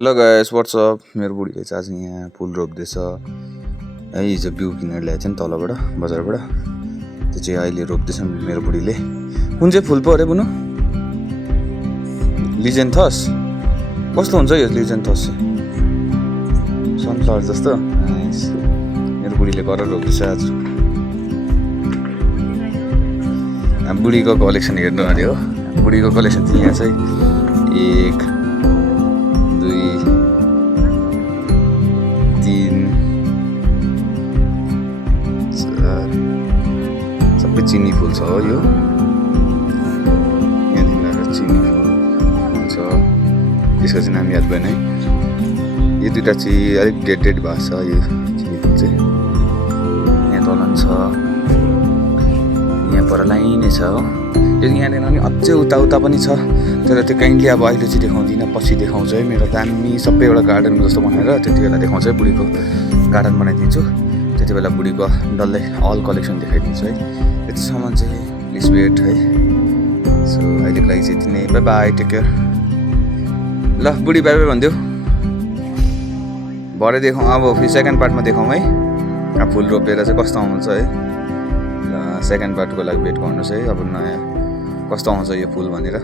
ल guys what's up मेरो बुढीले चाहिँ आज यहाँ फुल रोप्दैछ है। हिजो बिउ किनेर ल्याएको थियो नि तलबाट बजारबाट, त्यो चाहिँ अहिले रोप्दैछ मेरो बुढीले। कुन चाहिँ फुल पो अरे बुनु? लिजेन्थस? कस्तो हुन्छ यो लिजेन्थस? सनफ्लावर जस्तो। मेरो बुढीले गरेर रोप्दैछ आज। बुढीको कलेक्सन हेर्नु अरे हो। बुढीको कलेक्सन चाहिँ यहाँ चाहिँ 1 2 3 4 सबै चिनी फुल छ हो यो। यहाँनिर चिनी फुल छ, यसको चाहिँ नाम याद भएन है। यो दुइटा चाहिँ अलिक डेड भएको छ यो चिनी फुल चाहिँ। यहाँ तलन छ, यहाँ पर लाइनै छ हो। यो यहाँनिर नि अझै उता पनि छ, तर त्यो काइन्डली अब अहिले चाहिँ देखाउँदिनँ, पछि देखाउँछु है। मेरो दामी सबै एउटा गार्डन जस्तो बनाएर त्यति बेला देखाउँछु है। बुढीको गार्डन बनाइदिन्छु, त्यति बेला बुढीको डल्लै अल कलेक्सन देखाइदिन्छु है। यतिसम्म चाहिँ प्लिज वेट है। सो अहिलेको लागि चाहिँ यति नै, बाई बाई, टेक केयर। ल बुढी बाई बाई भनिदेऊ। भरे देखाउँ, अब फेरि सेकेन्ड पार्टमा देखाउँ है। अब फुल रोपेर चाहिँ कस्तो आउँछ है। ल सेकेन्ड पार्टको लागि वेट गर्नुहोस् है। अब नयाँ कस्तो आउँछ यो फुल भनेर।